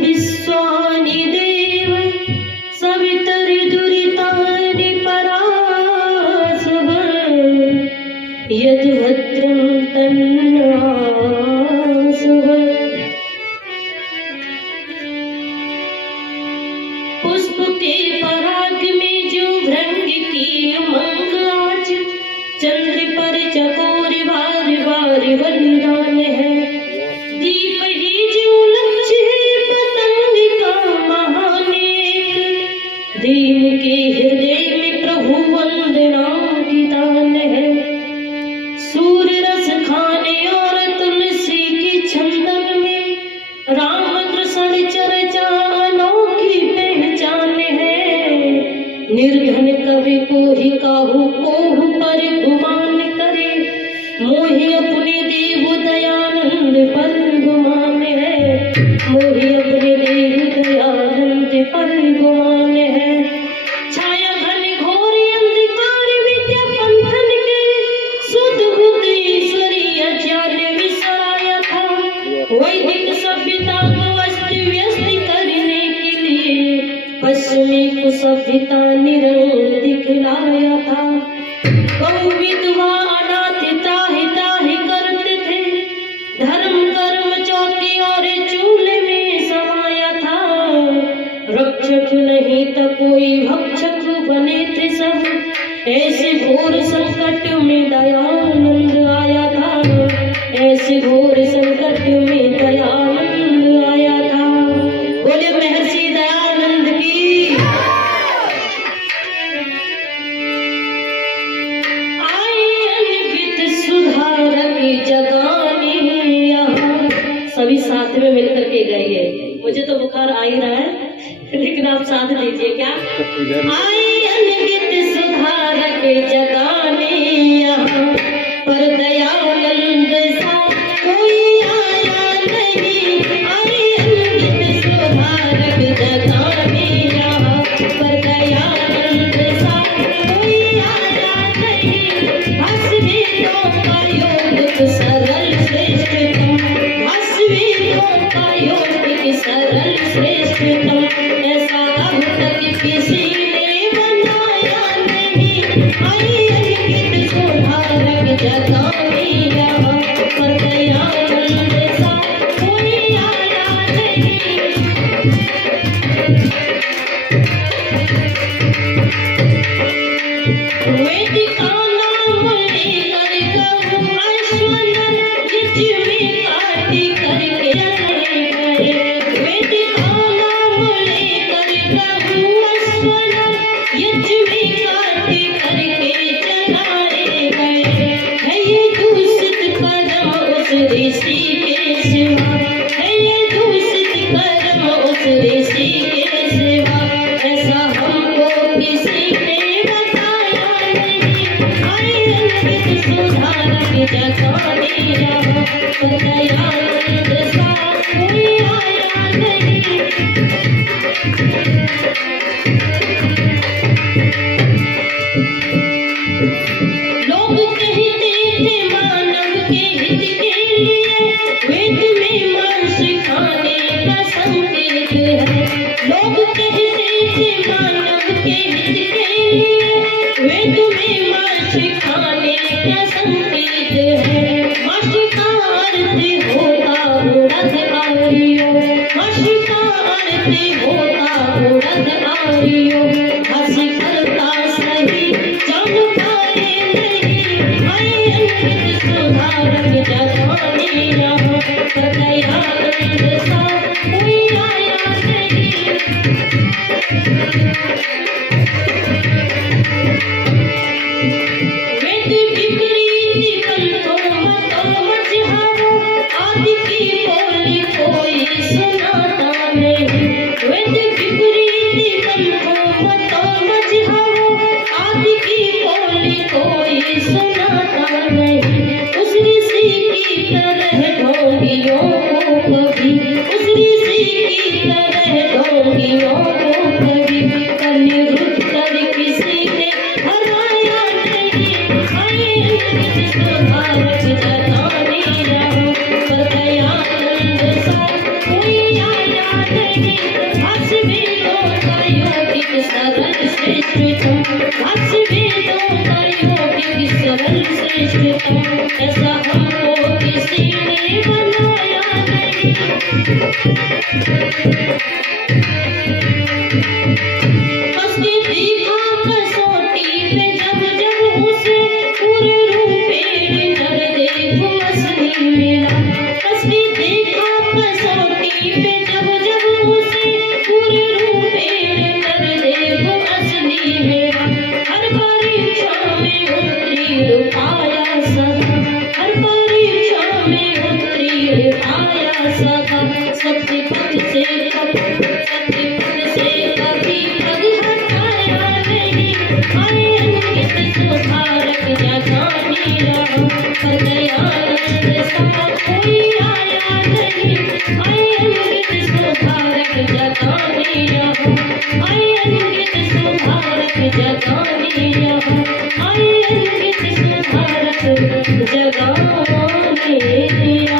विश्वानि देव सवितर्दुरितानि परासुः यद्भद्रं तन्नासुः। पुष्प के पराग में जो भृंग की उमंग आज, चंद्र पर चकोर बार बार बलिदान है। दीप ही जो लक्ष्य है पतंग का महान एक, दीन के हृदय में प्रभु वंदना की दान है। सूर्य रस खाने और तुलसी की छंदन में राम कृष्ण चर्चा अनोखी पहचान है। निर्धन कवि को ही काहू कोहू पर गुमान करे, मोहि अपने देव दयानंद पर गुमान है। मोहि अपने देव दयानंद पर गुमान है। छाया घन घोर अंधकार विद्या पंथन के, शुद्ध बुद्ध ईश्वरी ज्ञान विसराया था। वैदिक सभ्यता को अस्त व्यस्त करने के लिए पश्चिमी कुसभ्यता निरंग दिखलाया था। बहु विधवा अनाथ ताहि ताहि करते थे, धर्म कर्म चौकी और चूल्हे में समाया था। रक्षक नहीं तो कोई भक्षक बने थे सब, ऐसे घोर संकट में दयानंद आया था। ऐसे घोर संकट में दयानंद आया था। बोले महर्षि दयानंद की। आए अनगित सुधारक जगाने यहाँ, सभी साथ में मिलकर के गाइए। मुझे तो बुखार आ ही रहा है, लेकिन आप साथ दीजिए। क्या आए अनगित सुधारक जगाने यहाँ, पर दयानंद सा कोई आया नहीं। आए अनगित सुधारक जगाने यहाँ, पर दयानंद सा कोई आया नहीं। हसवीरों का योग सरल श्रेष्ठतम, हसवीरों का योग सरल श्रेष्ठतम, ऐसा अब तक किसी ने बनाया नहीं। आए अनगित सुधारक जगाने यहाँ, पर दयानंद सा कोई आया नहीं। वेदिका नाम लेकर कहूँ ऐश्वर्य, जिच में काटी करके चले गए। वेदिका नाम लेकर कहूँ ऐश्वर्य, जिच में काटी करके चलाए गए। है ये दूषित कर्म उस ऋषि के सिवा, है ये दूषित कर्म उस ऋषि के सिवा, ऐसा हमको किसी ने बताया नहीं। आए अनगित सुधारक जगाने यहाँ, पर दयानंद सा कोई आया नहीं। लोग कहते थे मानव के हित के लिए, वेद में मांस खाने का संकेत है। लोग कहते थे मानव के हित के लिए, वेद में मांस खाने का संकेत है। मांस का अर्थ होता उड़द आर्यो, मांस का अर्थ होता उड़द आर्यो। हंसी करता सही जान पाए नहीं। आए अनगित सुधारक जगाने यहाँ, पर दयानंद सा कोई आया नहीं। वेद विपरीत पंथों मतों मझधारों, आदि की बोली कोई सुनाता नहीं। कसके देखा कसौटी पे जब जब उसे पूरे रूपेण नर देखो असली मेरा। कसके देखा कसौटी पे जब जब उसे पूरे रूपेण नर देखो असली मेरा। हर परीक्षा में उत्तीर्ण पाया सदा, हर परीक्षा में उत्तीर्ण पाया सदा। सत्य पथ से कभी पग हटाया नहीं, आए अंकित सुधारक जगानी राह। पर दयानंद सा कोई आया नहीं, आए अंकित सुधारक जगानी राह। आए अंकित सुधारक जगानी राह, आए अंकित सुधारक जगानी राह।